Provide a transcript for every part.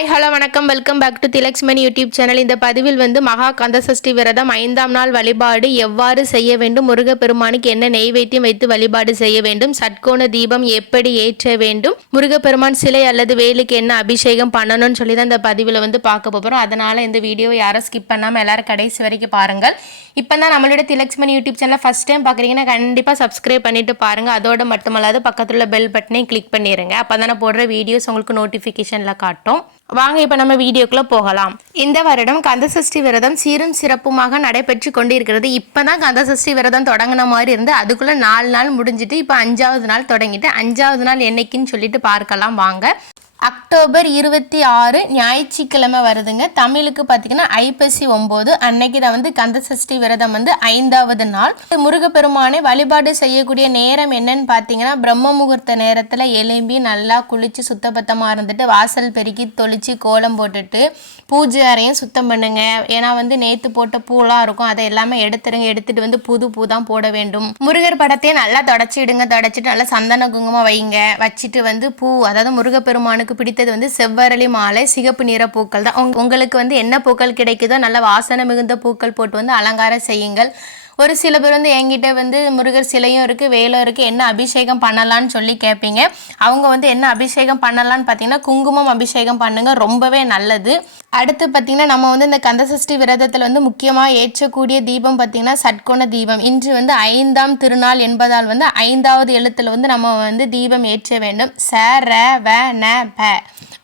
I had வணக்கம். Welcome back to Thilaksmani YouTube channel இந்த பதிவில் வந்து மகா கந்த சஷ்டி விரதம் ஐந்தாம் நாள் வழிபாடு எவ்வாறு செய்ய வேண்டும் முருகப்பெருமானுக்கு என்ன நெய்வேத்தியம் வைத்து வழிபாடு செய்ய வேண்டும் சட்கோண தீபம் எப்படி ஏற்ற வேண்டும் முருகப்பெருமான் சிலை அல்லது வேலுக்கு என்ன அபிஷேகம் பண்ணணும்னு சொல்லி தான் இந்த பதிவில் வந்து பார்க்க போகிறோம் அதனால் இந்த வீடியோவை யாரும் ஸ்கிப் பண்ணாமல் எல்லாரும் கடைசி வரைக்கும் பாருங்கள். இப்போ தான் நம்மளோட திலக்ஸ்மணி யூடியூப் சேனலை ஃபஸ்ட் டைம் பார்க்குறீங்கன்னா கண்டிப்பாக சப்ஸ்கிரைப் பண்ணிட்டு பாருங்கள் அதோட மட்டுமல்லாது பக்கத்தில் உள்ள பெல் பட்டனையும் கிளிக் பண்ணிடுங்க அப்போ தானே போடுற வீடியோஸ் உங்களுக்கு நோட்டிஃபிகேஷனில் காட்டும். வாங்க இப்போ நம்ம வீடியோக்குள்ளே போகலாம். இந்த வருடம் கந்தசஷ்டி விரதம் சீரும் சிறப்புமாக நடைபெற்று கொண்டிருக்கிறது. இப்போ தான் கந்தசஷ்டி விரதம் தொடங்கின மாதிரி இருந்து அதுக்குள்ளே நாலு நாள் முடிஞ்சிட்டு இப்போ அஞ்சாவது நாள் தொடங்கிட்டு அஞ்சாவது நாள் என்னைக்குன்னு சொல்லிட்டு பார்க்கலாம் வாங்க. அக்டோபர் இருபத்தி ஆறு ஞாயிற்றுக்கிழமை வருதுங்க. தமிழுக்கு பார்த்தீங்கன்னா ஐப்பசி ஒம்பது. அன்னைக்கு தான் வந்து கந்தசஷ்டி விரதம் வந்து ஐந்தாவது நாள். முருகப்பெருமானை வழிபாடு செய்யக்கூடிய நேரம் என்னன்னு பார்த்தீங்கன்னா பிரம்ம முகூர்த்த நேரத்தில் எலும்பி நல்லா குளித்து சுத்தபத்தமாக இருந்துட்டு வாசல் பெருக்கி தொளிச்சு கோலம் போட்டுட்டு பூஜை அறையும் சுத்தம் பண்ணுங்க. ஏன்னா வந்து நேற்று போட்ட பூலாம் இருக்கும். அதை எல்லாமே எடுத்துருங்க. எடுத்துட்டு வந்து புது பூ தான் போட வேண்டும். முருகர் படத்தையும் நல்லா தொடச்சிடுங்க. தொடச்சிட்டு நல்லா சந்தன குங்குமம் வைங்க. வச்சுட்டு வந்து பூ அதாவது முருகப்பெருமானுக்கு பிடித்தது வந்து செவ்வரளி மாலை சிகப்பு நிற பூக்கள் தான் உங்களுக்கு வந்து என்ன பூக்கள் கிடைக்குதோ நல்ல வாசனை மிகுந்த பூக்கள் போட்டு வந்து அலங்காரம் செய்யுங்கள். ஒரு சில பேர் வந்து என்கிட்ட வந்து முருகர் சிலையும் இருக்குது வேலும் இருக்குது என்ன அபிஷேகம் பண்ணலான்னு சொல்லி கேட்பீங்க அவங்க வந்து என்ன அபிஷேகம் பண்ணலான்னு பார்த்தீங்கன்னா குங்குமம் அபிஷேகம் பண்ணுங்கள் ரொம்பவே நல்லது. அடுத்து பார்த்தீங்கன்னா நம்ம வந்து இந்த கந்தசஷ்டி விரதத்தில் வந்து முக்கியமாக ஏற்றக்கூடிய தீபம் பார்த்தீங்கன்னா சட்கோண தீபம். இன்று வந்து ஐந்தாம் திருநாள் என்பதால் வந்து ஐந்தாவது எழுத்தில் வந்து நம்ம வந்து தீபம் ஏற்ற வேண்டும். ச ர வ ந ப.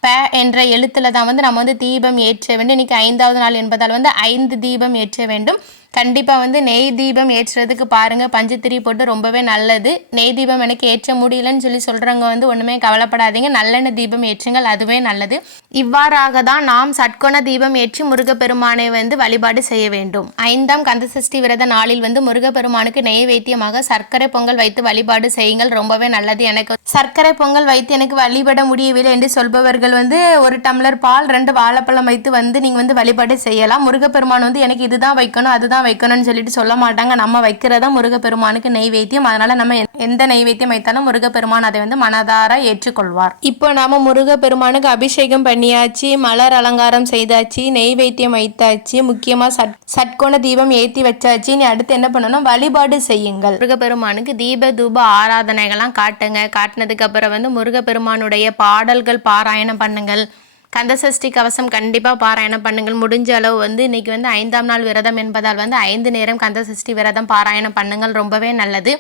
ப என்ற எழுத்தில் தான் வந்து நம்ம வந்து தீபம் ஏற்ற வேண்டும். இன்றைக்கி ஐந்தாவது நாள் என்பதால் வந்து ஐந்து தீபம் ஏற்ற வேண்டும். கண்டிப்பாக வந்து நெய் தீபம் ஏற்றுறதுக்கு பாருங்கள் பஞ்சத்திரி போட்டு ரொம்பவே நல்லது. நெய் தீபம் எனக்கு ஏற்ற முடியலன்னு சொல்லி சொல்கிறவங்க வந்து ஒன்றுமே கவலைப்படாதீங்க. நல்லெண்ணெய் தீபம் ஏற்றுங்கள் அதுவே நல்லது. இவ்வாறாக தான் நாம் சட்கோண தீபம் ஏற்றி முருகப்பெருமானை வந்து வழிபாடு செய்ய வேண்டும். ஐந்தாம் கந்தசஷ்டி விரத நாளில் வந்து முருகப்பெருமானுக்கு நெய் வைத்தியமாக சர்க்கரை பொங்கல் வைத்து வழிபாடு செய்யுங்கள். ரொம்பவே நல்லது. எனக்கு சர்க்கரை பொங்கல் வைத்து எனக்கு வழிபட முடியவில்லை என்று சொல்பவர்கள் வந்து ஒரு டம்ளர் பால் ரெண்டு வாழைப்பழம் வைத்து வந்து நீங்கள் வந்து வழிபாடு செய்யலாம். முருகப்பெருமான் வந்து எனக்கு இதுதான் வைக்கணும் அதுதான் வைக்கணும்னு சொல்லிட்டு சொல்ல மாட்டாங்க. நம்ம வைக்கிறதா முருகப்பெருமானுக்கு நெய்வேத்தியம். அதனால நம்ம எந்த நெய்வேத்தியம் வைத்தாலும் முருகப்பெருமான் அதை வந்து மனதார ஏற்றுக்கொள்வார். இப்போ நாம முருகப்பெருமானுக்கு அபிஷேகம் பண்ணியாச்சு மலர் அலங்காரம் செய்தாச்சு நெய்வேத்தியம் வைத்தாச்சு முக்கியமா சட் சட்கோண தீபம் ஏத்தி வச்சாச்சு. நீ அடுத்து என்ன பண்ணணும்? வழிபாடு செய்யுங்கள். முருகப்பெருமானுக்கு தீப தூப ஆராதனைகள்லாம் காட்டுங்க. காட்டினதுக்கு அப்புறம் வந்து முருகப்பெருமானுடைய பாடல்கள் பாராயணம் பண்ணுங்கள். கந்தசஷ்டி கவசம் கண்டிப்பாக பாராயணம் பண்ணுங்கள். முடிஞ்ச அளவு வந்து இன்றைக்கி வந்து ஐந்தாம் நாள் விரதம் என்பதால் வந்து ஐந்து நேரம் கந்தசஷ்டி விரதம் பாராயணம் பண்ணுங்கள். ரொம்பவே நல்லது.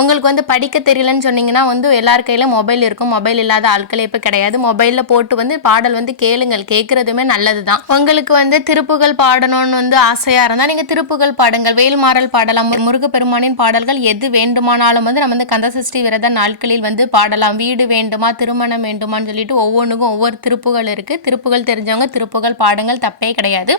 உங்களுக்கு வந்து படிக்க தெரியலன்னு சொன்னீங்கன்னா வந்து எல்லார் கையிலும் மொபைல் இருக்கும். மொபைல் இல்லாத ஆட்களே இப்போ கிடையாது. மொபைலில் போட்டு வந்து பாடல் வந்து கேளுங்கள். கேட்குறதுமே நல்லது தான் உங்களுக்கு வந்து திருப்புகள் பாடணும்னு வந்து ஆசையாக இருந்தால் நீங்கள் திருப்புகள் பாடுங்கள். வேல்மாறல் பாடலாம். முருகப்பெருமானின் பாடல்கள் எது வேண்டுமானாலும் வந்து நம்ம வந்து கந்தசஷ்டி விரத நாட்களில் வந்து பாடலாம். வீடு வேண்டுமா? திருமணம் வேண்டுமான்னு சொல்லிட்டு ஒவ்வொன்றுக்கும் ஒவ்வொரு திருப்புகள் இருக்குது திருப்புகள் தெரிஞ்சவங்க திருப்புகள் பாடுங்கள் தப்பே கிடையாது.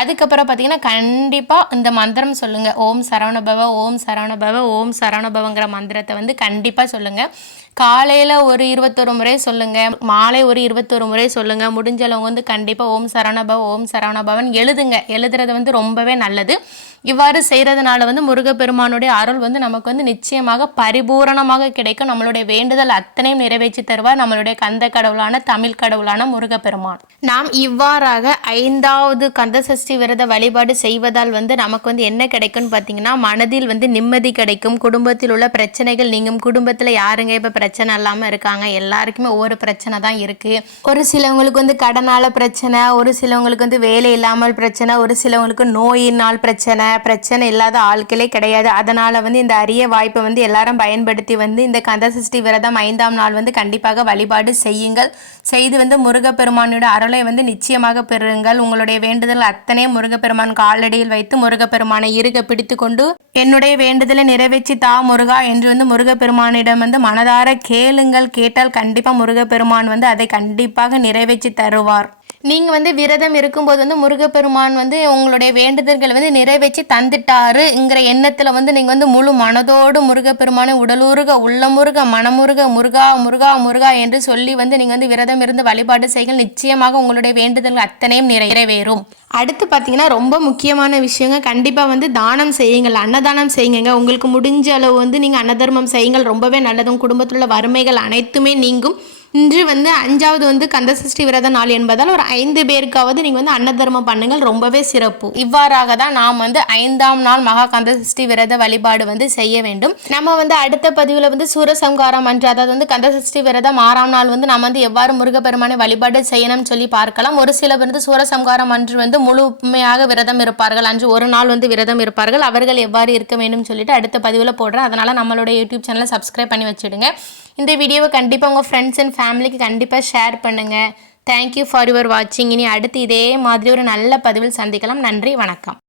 அதுக்கப்புறம் பார்த்தீங்கன்னா கண்டிப்பாக இந்த மந்திரம் சொல்லுங்கள் ஓம் சரவணபவ ஓம் சரவணபவ ஓம் சரவணபவங்கிற மந்திரத்தை வந்து கண்டிப்பாக சொல்லுங்கள் காலையில் ஒரு இருபத்தொரு முறை சொல்லுங்கள் மாலை ஒரு இருபத்தொரு முறை சொல்லுங்கள் முடிஞ்சளவங்க வந்து கண்டிப்பாக ஓம் சரவணபவ ஓம் சரவணபவன் எழுதுங்க. எழுதுறது வந்து ரொம்பவே நல்லது. இவ்வாறு செய்கிறதுனால வந்து முருகப்பெருமானுடைய அருள் வந்து நமக்கு வந்து நிச்சயமாக பரிபூரணமாக கிடைக்கும். நம்மளுடைய வேண்டுதல் அத்தனையும் நிறைவேற்றி தருவார் நம்மளுடைய கந்த கடவுளான தமிழ் கடவுளான முருகப்பெருமான். நாம் இவ்வாறாக ஐந்தாவது கந்தசஷ்டி விரத வழிபாடு செய்வதால் வந்து நமக்கு வந்து என்ன கிடைக்கும்னு பார்த்தீங்கன்னா மனதில் வந்து நிம்மதி கிடைக்கும். குடும்பத்தில் உள்ள பிரச்சனைகள் நீங்கும். குடும்பத்தில் யாருங்க இப்போ பிரச்சனை இல்லாமல் இருக்காங்க? எல்லாருக்குமே ஒவ்வொரு பிரச்சனை தான் இருக்குது ஒரு சிலவங்களுக்கு வந்து கடனால் பிரச்சனை ஒரு சிலவங்களுக்கு வந்து வேலை இல்லாமல் பிரச்சனை ஒரு சிலவங்களுக்கு நோயினால் பிரச்சனை பிரச்சனை இல்லாத ஆட்களே கிடையாது. அதனால் வந்து இந்த அரிய வாய்ப்பை வந்து எல்லாரும் பயன்படுத்தி வந்து இந்த கந்தசஷ்டி விரதம் ஐந்தாம் நாள் வந்து கண்டிப்பாக வழிபாடு செய்யுங்கள். செய்து வந்து முருகப்பெருமானோட அருளை வந்து நிச்சயமாக பெறுங்கள். உங்களுடைய வேண்டுதல் அத்தனை முருகப்பெருமான் காலடியில் வைத்து முருகப்பெருமானை இருக பிடித்து கொண்டு என்னுடைய வேண்டுதலை நிறைவேற்றி தா முருகா என்று வந்து முருகப்பெருமானிடம் வந்து மனதார கேளுங்கள். கேட்டால் கண்டிப்பாக முருகப்பெருமான் வந்து அதை கண்டிப்பாக நிறைவேற்றி தருவார். நீங்கள் வந்து விரதம் இருக்கும்போது வந்து முருகப்பெருமான் வந்து உங்களுடைய வேண்டுதல்களை வந்து நிறைவேற்றி தந்துட்டாருங்கிற எண்ணத்தில் வந்து நீங்கள் வந்து முழு மனதோடு முருகப்பெருமானை உடலுருக உள்ளமுருக மனமுருக முருகா முருகா முருகா என்று சொல்லி வந்து நீங்கள் வந்து விரதம் இருந்து வழிபாடு செய்யுங்கள். நிச்சயமாக உங்களுடைய வேண்டுதல்கள் அத்தனையும் நிறைவேறும். அடுத்து பார்த்தீங்கன்னா ரொம்ப முக்கியமான விஷயங்க. கண்டிப்பாக வந்து தானம் செய்யுங்கள். அன்னதானம் செய்யுங்க உங்களுக்கு முடிஞ்ச அளவு வந்து நீங்கள் அன்னதர்மம் செய்யுங்கள். ரொம்பவே நல்லதும். குடும்பத்தில் உள்ள வறுமைகள் அனைத்துமே நீங்கும். இன்று வந்து அஞ்சாவது வந்து கந்தசஷ்டி விரத நாள் என்பதால் ஒரு ஐந்து பேருக்காவது நீங்கள் வந்து அன்னதர்மம் பண்ணுங்கள். ரொம்பவே சிறப்பு. இவ்வாறாக தான் நாம் வந்து ஐந்தாம் நாள் மகா கந்தசஷ்டி விரத வழிபாடு வந்து செய்ய வேண்டும். நம்ம வந்து அடுத்த பதிவில் வந்து சூரசங்காரம் அன்று அதாவது வந்து கந்தசஷ்டி விரதம் ஆறாம் நாள் வந்து நம்ம வந்து எவ்வாறு முருகப்பெருமானை வழிபாடு செய்யணும்னு சொல்லி பார்க்கலாம். ஒரு சிலர் வந்து சூரசம்காரம் அன்று வந்து முழுமையாக விரதம் இருப்பார்கள். அன்று ஒரு நாள் வந்து விரதம் இருப்பார்கள். அவர்கள் எவ்வாறு இருக்க வேண்டும் சொல்லிட்டு அடுத்த பதிவில் போடுறேன். அதனால் நம்மளோட யூடியூப் சேனலை சப்ஸ்கிரைப் பண்ணி வச்சுடுங்க. இந்த வீடியோவை கண்டிப்பாக உங்கள் ஃப்ரெண்ட்ஸ் அண்ட் ஃபேமிலிக்கு கண்டிப்பாக ஷேர் பண்ணுங்கள் தேங்க்யூ ஃபார் யுவர் வாட்சிங் இனி அடுத்து இதே மாதிரி ஒரு நல்ல பதிவில் சந்திக்கலாம். நன்றி வணக்கம்.